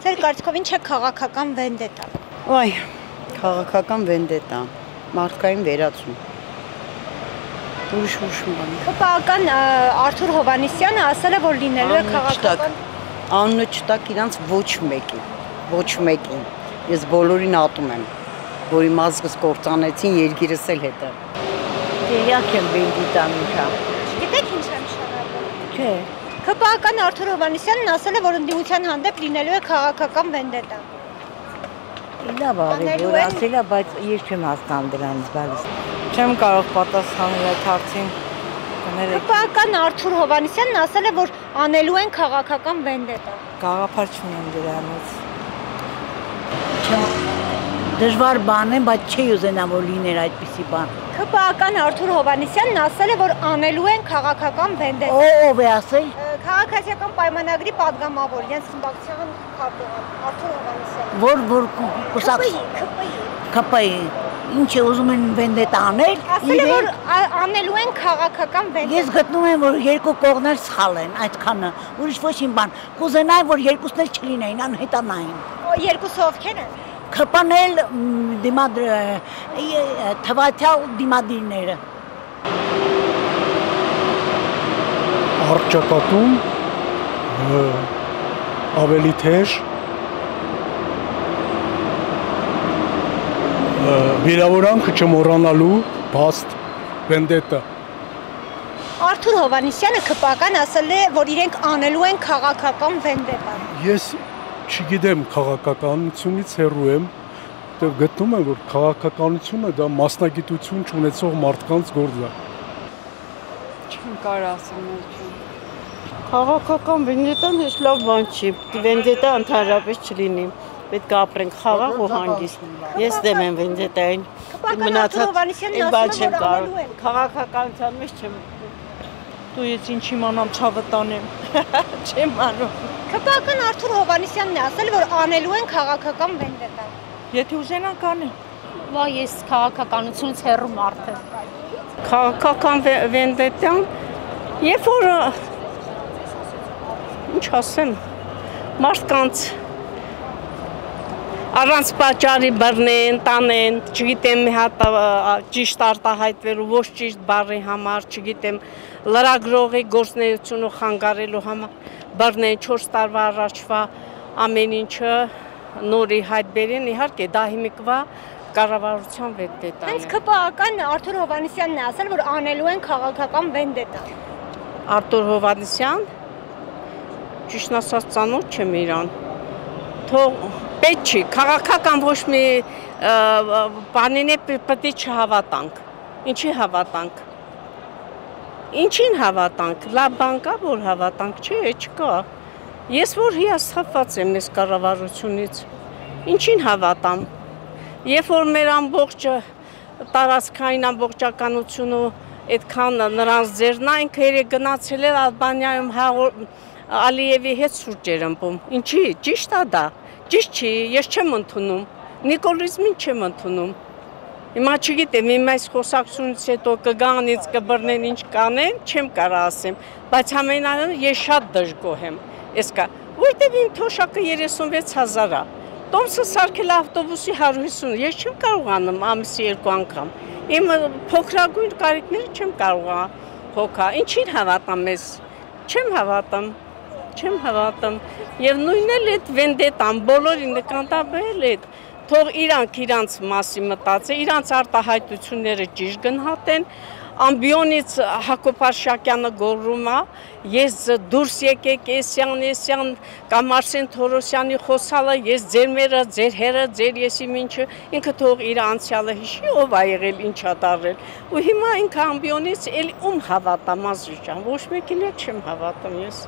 Ձեր կարծիքով ինչ է քաղաքական վենդետա։ Այ, քաղաքական վենդետա, մարդկային վերացում։ Ուրիշ բան։ ԿՊԱ-ական Արթուր Հովհաննիսյանը ասել է, որ լինելու է քաղաքական Անունը չտակ իրանց ոչ մեկին։ Ես բոլորին ատում եմ, որի մազկս կործանեցին, երգիրս էլ հետը։ Երյակ եմ վենդետան ինչա։ Գիտեք ինչ եմ շարադրում։ Չէ։ ԿՊԱ-ական Արթուր Հովհաննիսյանն ասել է, որ ընդդիմության հանդեպ լինելու է քաղաքական վենդետա։ Լավ արել, որ ասել է, բայց ես չեմ հասկանում դրանից բալիս։ Չեմ կարող պատասխանել այդ հարցին։ ԿՊԱ-ական Արթուր Հովհաննիսյանն ասել է, որ անելու են քաղաքական վենդետա։ Գաղափար չունեմ դրանից։ Դժվար բան է, բայց չի ուզենա, որ լիներ այդպիսի բան։ ԿՊԱ-ական Արթուր Հովհաննիսյանն ասել է, որ անելու են քաղաքական վենդետա։ Ով է ասել։ Քաղաքացիական պայմանագրի падգամավոր Յենս Խմբակցության քարտուղար Արթուր Հովհաննիսյանը։ Որ կուսակ ԿՊ-ի ինչ է ուզում են վենդետա անել։ Ասել է, որ անելու են քաղաքական վենդետա։ Ես գտնում եմ, որ երկու կողմներ սխալ են, այդքանը, ուրիշ ոչինչ բան։ Կուզենայի, որ երկուսն էլ չլինեին, անհետանային։ Երկուսը ովքեր են։ ԿՊ-ն էլ թվայթյալ դիմադիրները։ Առճակատում ավելի թեժ վիրավորանքը չմոռանալու փաստ վենդետա։ Արթուր Հովհաննիսյանը ԿՊԱ-ական ասել է, որ իրենք անելու են քաղաքական վենդետա։ Ես չգիտեմ քաղաքականությունից հեռու եմ, դեռ գտնում եմ, որ քաղաքականությունը դա մասնագիտություն չունեցող մարդկանց գործ է։ Չեմ կարող ասեմ։ Քաղաքական վենդետան հեչ լավ բան չի, վենդետա ընդհանրապես չլինի, պետք է ապրենք խաղաղ ու հանգիստ։ Ես դեմ եմ վենդետային, մնացած բան չեմ կարող, քաղաքականության մեջ չեմ։ Դու ես ինչ իմանամ ցավը տանեմ, չեմ անում։ ԿՊԱ-ական Արթուր Հովհաննիսյանն է ասել, որ անելու են քաղաքական վենդետա։ Եթե ուզենան կանեն։ Վա ես քաղաքականությունից հեռու մարդ եմ։ Քաղաքական վենդետան, երբ որ ինչ ասեմ, մարդկանց առանց պատճառի բռնեն, տանեն, չգիտեմ մի հատ ճիշտ արտահայտվելու, ոչ ճիշտ բառի համար, չգիտեմ, լրագրողի գործունեությունը խանգարելու համար, բռնեն 4 տարվա առաջվա ամեն ինչը նորի հայտ բերեն, իհարկե դա հիմիկվա կառավարության վենդետան է։ Հենց ԿՊԱ-ական Արթուր Հովհաննիսյանն է ասել, որ անելու են քաղաքական վենդետա։ Արթուր Հովհաննիսյան, ճիշտ ասած ծանոթ չեմ իրան, թող պետք չի, քաղաքական ոչ մի բանին է պետք է չհավատանք, ինչի հավատանք, ինչին հավատանք, լավ բան կա, որ հավատանք, չէ, չկա, ես որ հիասթափված եմ ես կառավարությունից, ինչին հավատամ, երբ որ մեր ամբողջ տարածքային ամբողջականությունը այդքան նրանց ձեռն է, ինքը երեք գնացել էր Ալբանիայում Ալիևի հետ սուրճ էր ըմբում, ինչի, ճիշտ է դա, ճիշտ չի, ես չեմ ընդունում, նիկոլիզմին չեմ ընդունում, հիմա չգիտեմ, իմ այս խոսակցությունից հետո կգանից կբռնեն ինչ կանեն, չեմ կարող ասեմ, բայց ամենայնիվ ես շատ դժգոհ եմ, որտեղ իմ թոշակը 36,000 է, տոմսը սարքել ավտոբուսի 150, ես չեմ կարողանում ամիսի 2 անգամ, իմ փոքրագույն կարիքները չեմ կարող հոգա, ինչին հավատամ ես, չեմ հավատам, և նույնն էլ էդ վենդետան, բոլորի նկատաբել էդ, թող իրանք իրանց մասի մտածեն, իրանց արտահայտությունները ճիշտ գնահատեն, ամբիոնից Հակոբ Արշակյանը գոռում է, ես դուրս եկեք Էսյան կամ Արսեն Թորոսյանի խոսալը, ես ձեր մերը, ձեր հերը, ձեր եսի մինչը, ինքը թող իր անցյալը հիշի, ով է եղել, ինչ է դարել, ու հիմա ինքը ամբիոնից էլ ում հավատամ, Ազրի ջան, ոչ մեկին էլ չեմ հավատում ես։